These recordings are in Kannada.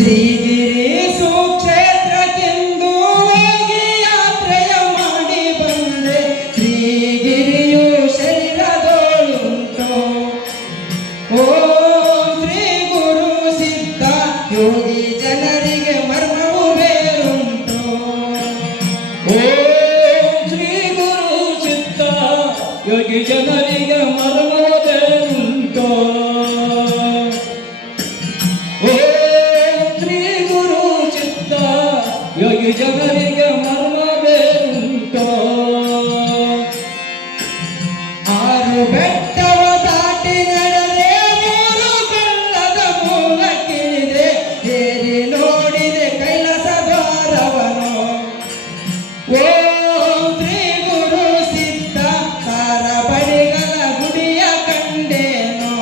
ಶ್ರೀಗಿರಿ ಸುಕ್ಷೇತ್ರಕ್ಕೆಂದು ಹೋಗಿ ಯಾತ್ರೆಯ ಮಾಡಿ ಬಂದೆ. ಶ್ರೀಗಿರಿಯು ಶರೀರದೋಳುಂಟು. ಓಂ ಶ್ರೀ ಗುರು ಸಿದ್ಧ ಯೋಗಿ ಜನರಿಗೆ ಮರ್ಮವು ಬೇರುಂಟು. ಓಂ ಶ್ರೀ ಗುರು ಸಿದ್ಧ ಯೋಗಿ ಜನರಿಗೆ ಮರ್ಮವು ಬೇರುಂಟು. ಯೋಗಿ ಜನರಿಗೆ ಮರ್ಮವೇನುಂಟೋ. ಆರು ಬೆಟ್ಟವ ದಾಟಿ ನಡೆದೆ, ಮೂರು ಕೊಳ್ಳದ ಮೂಲಕ್ಕಿಳಿದೆ, ಏರಿ ನೋಡಿದೆ ಕೈಲಾಸ ದ್ವಾರವನು. ಓಂ ಶ್ರೀ ಗುರು ಸಿದ್ಧ ಕಾರ ಬಡಿಗಲ ಗುಡಿಯ ಕಂಡೇನೋ.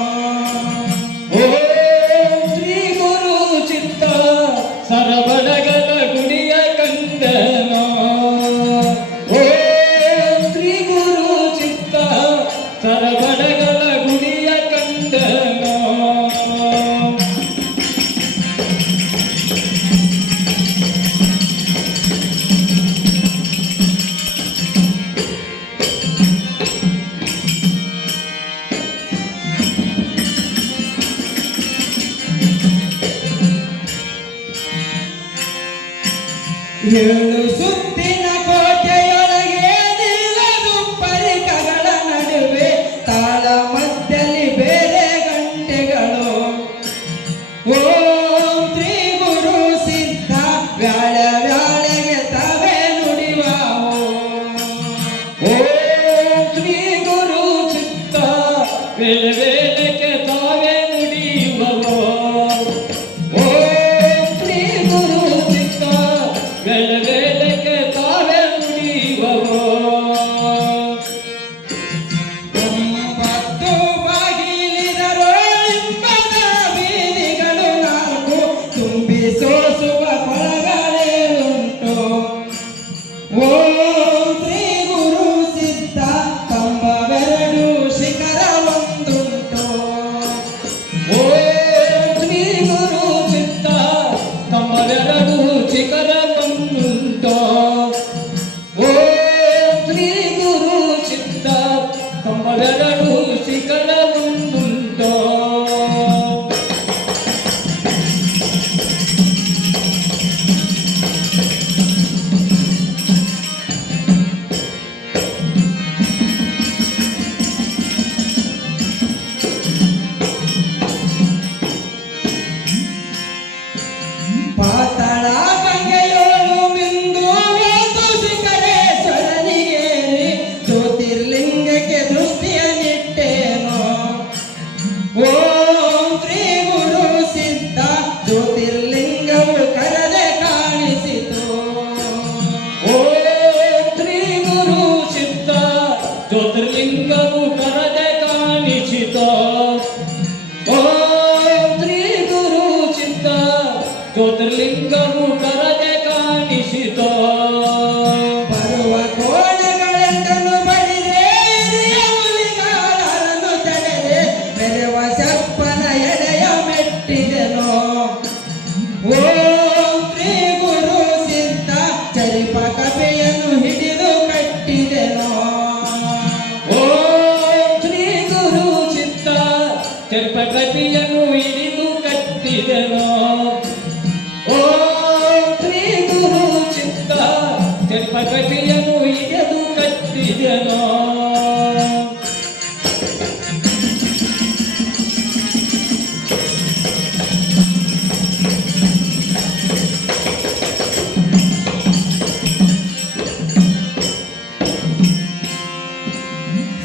ಓಂ ಶ್ರೀ ಗುರು ಸಿದ್ಧ ಸರಬಡಗಲ ಗುಡಿಯ ಕಂಡನೋ. ಓಂ ಶ್ರೀ ಗುರು ಸಿದ್ಧ ಸರಬಡಗಲ ಗುಡಿಯ ಕಂಡನೋ. ಏಳು ಸುತ್ತಿನ ಕೋಟೆಯೊಳಗೆ ನಿಲ್ಲದು ಪರಿಕಗಳ ನಡುವೆ, ತಾಳ ಮಧ್ಯದಲ್ಲಿ ಬೇರೆ ಗಂಟೆಗಳು. ಓಂ ಶ್ರೀ ಗುರು ಸಿದ್ಧ ವ್ಯಾಳ ವ್ಯಾಳೆಗೆ ತಾವೇ ನುಡಿವಾವು. ಓಂ ಶ್ರೀ ಗುರು ಸಿದ್ಧ ವೇಳೆ ವೇಳೆಗೆ ತಾವೇ ನುಡಿಯುವವೋ. ಓಂ ಶ್ರೀ ಗುರು ಸಿದ್ಧ ವೇಳೆ ವೇಳೆಗೆ ತಾವೇ ನುಡಿಯುವವೋ. 9 ಬಾಗಿಲಿದರು ಇಬ್ಬದ ಬೀದಿಗಳು ನಾಲ್ಕು, ತುಂಬಿ ಸೋಸುವ ಕೊಳಗಳೇ ಉಂಟು. ಓಂ ಶ್ರೀ ಗುರು ಸಿದ್ಧ ಕಂಬವೆರಡು ಶಿಖರ ಒಂದುಂಟು. ಓಂ ಶ್ರೀ ಗುರು ಸಿದ್ಧ ಕಂಬವೆರಡು ಶಿಖರ ಒಂದುಂಟೋ. ಓಂ ಶ್ರೀ ಗುರು ಸಿದ್ಧ ಕಂಬವೆರಡು ಶಿಖರ ಒಂದುಂಟೋ. ಪಾತಾಳ ಗಂಗೆಯೋಳು ಮಿಂದು ಹೋದು ಶಿಖರೇಶ್ವರನಿಗೇರಿ, ಜ್ಯೋತಿರ್ಲಿಂಗಕ್ಕೆ ದೃಷ್ಟಿಯ ನಿಟ್ಟೇನೋ. ಓಂ ಶ್ರೀ ಗುರು ಸಿದ್ಧ ಜ್ಯೋತಿರ್ಲಿಂಗವು ಕರದೆ ಕಾಣಿಸಿತು. ಓಂ ಶ್ರೀ ಗುರು ಸಿದ್ಧ ಜ್ಯೋತಿರ್ಲಿಂಗವು ಕರದೆ ಕಾಣಿಸಿತೋ. ಓಂ ಶ್ರೀ ಗುರು ಸಿದ್ಧ ಜ್ಯೋತಿರ್ಲಿಂಗವು ಕರದೆ ಕಾಣಿಸಿತೋ. ಬರುವ ಕೋಣಗಳೆಂದನು ಬಡಿದೆ, ಹಿರಿಯ ಹುಲಿಗಾರನ್ನು ತಡೆದೆ, ಬೆರೆವ ಸಪ್ಪನ ಎಡೆಯ ಮೆಟ್ಟಿದೆನೋ. ಓಂ ಶ್ರೀ ಗುರು ಸಿದ್ಧ ಚರಿಪ ಕಪೆಯನ್ನು ಹಿಡಿದು ಕಟ್ಟಿದೆನೋ. ಓಂ ಶ್ರೀ ಗುರು ಸಿದ್ಧ ಚರ್ಪಕಟಿಯನ್ನು ಹಿಡಿದು ಕಟ್ಟಿದೆನೋ. ಓಂ ಶ್ರೀ ಗುರು ಸಿದ್ಧ ಚರ್ಪಕಟಿಯನ್ನು ಹಿಡಿದು ಕಟ್ಟಿದೆನೋ.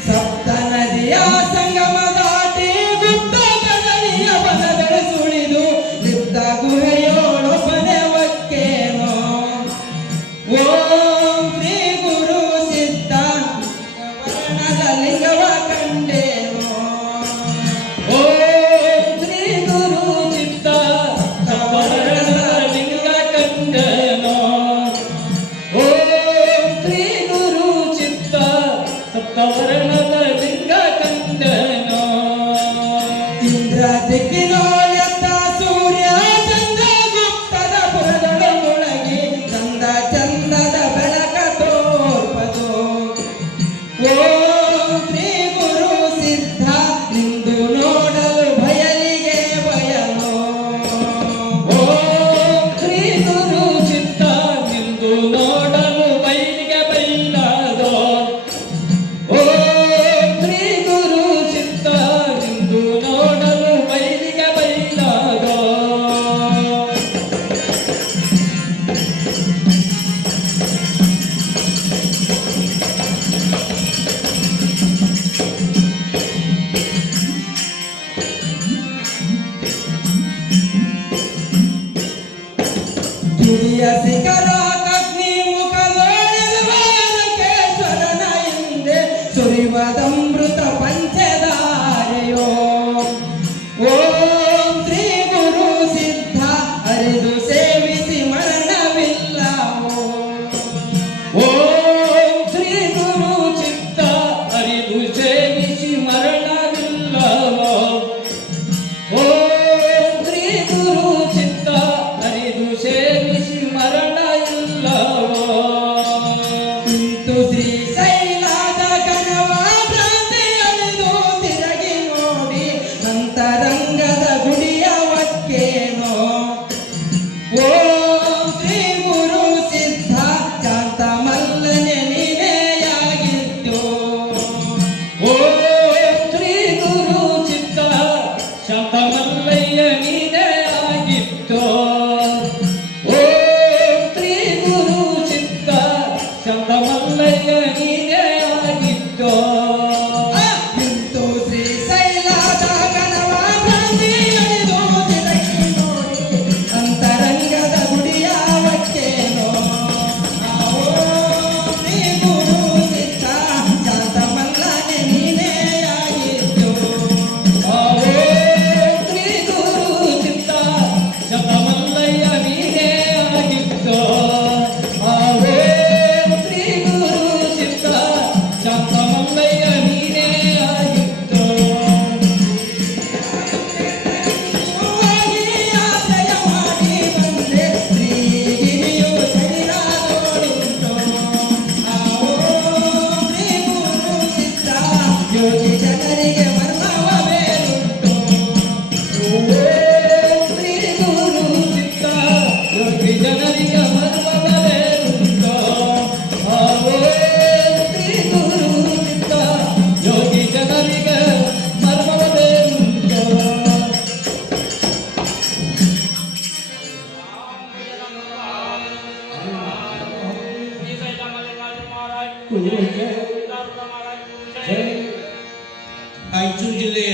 ಸಪ್ತ ನದಿಯ ಸಂಗಮ ದಾಟಿ ಗುಪ್ತ ಕದಲಿಯ ಬನದಲ್ಲಿ ಸುಳಿದು ಗಿರಿಯ ಶಿಖರ ಅಗ್ನಿ ಮುಖದೋಳಿರುವರಕೇಶ್ವರನ ಹಿಂದೆ ಸುರಿವದಮೃತ ಪಂಚಧಾರೆಯೋ ಓಂ ಶ್ರೀ ಗುರು ಸಿದ್ಧ ಅರಿದು ಸೇವಿಸಿ ಮರಣವಿಲ್ಲವೋ ಓಂ ಶ್ರೀ ಗುರು ಚಿತ್ತ ಅರಿದು ಸೇವಿಸಿ ಮರಣವಿಲ್ಲವೋ ಓಂ ಶ್ರೀ ಗುರು ಚಿತ್ತ ಅರಿದು ಸೇವಿಸಿ ಮರಣ ಇಲ್ಲವೋ ಇಂತು ಶ್ರೀಶೈಲದ ಕನವ ಭ್ರಾಂತಿ ಅಳಿದು ತಿರುಗಿ ನೋಡಿ ಅಂತರಂಗದ ಗುಡಿಯ ಒಕ್ಕೇನೋ ಓಂ ಶ್ರೀ ಗುರು ಸಿದ್ಧ ಶಾಂತ ಮಲ್ಲನೆ ನೀನೆಯಾಗಿದ್ದು ಓಂ ಶ್ರೀ ಗುರು ಚಿತ್ತ ಶಾಂತ ಮಲ್ಲಯ್ಯ ನೀನೇ ಆಗಿತ್ತು ಓಂ ಶ್ರೀ ಗುರು ಚಿತ್ತ ಶಾಂತ ಮಲ್ಲಯ್ಯ ನೀನೇ ಆಗಿತ್ತು ಇಂತು ಶ್ರೀಶೈಲದ ಕನವ ಭ್ರಾಂತಿ ಅಳಿದು ತಿರುಗಿ ನೋಡಿ ಅಂತರಂಗದ ಗುಡಿಯ ಒಕ್ಕೇನೋ ಓಂ ಶ್ರೀ ಗುರು ಸಿದ್ಧ ಶಾಂತ ಮಲ್ಲನೆ ನೀನೆಯಾಗಿದ್ದು ಓಂ ಶ್ರೀ ಗುರು ಚಿತ್ತ ಶಾಂತ ಮಲ್ಲಯ್ಯ ನೀನೇ ಆಗಿತ್ತು ಓಂ ಶ್ರೀ ಗುರು ಚಿತ್ತ ಶಾಂತ ಮಲ್ಲಯ್ಯ ನೀನೇ ಆಗಿತ್ತು ಆಶ್ರಯ ಮಾಡಿ ಬಂದೆ ಶ್ರೀಗಿರಿಯು ಸರಿರಾದೋಡುಂಟು ಓಂ ಶ್ರೀ ಗುರು ಸಿದ್ಧ ಯೋಗಿ ಜನರಿಗೆ ಮರ್ಮವ ಬೇರುಂಟು ಓಂ ಶ್ರೀ ಗುರು ಚಿತ್ತ ಯೋಗಿ ಜನರಿಗೆ ಮರ್ಮವವೇರುಂಟು ಓಂ ಶ್ರೀ ಗುರು ಚಿತ್ತ ಯೋಗಿ ಜನರಿಗೆ ಮರ್ಮವವೇರುಂಟು ರಾಯಚೂರು ಜಿಲ್ಲೆಯ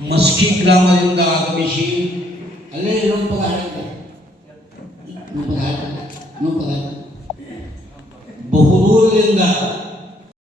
ಮಸ್ಕಿ ಗ್ರಾಮದಿಂದ ಆಗಮಿಸಿ ಅಲ್ಲೇ ಇನ್ನೊಂದು ಪದ ಹಾಡಿದ್ದೆ ಇನ್ನೊಂದು ಪದ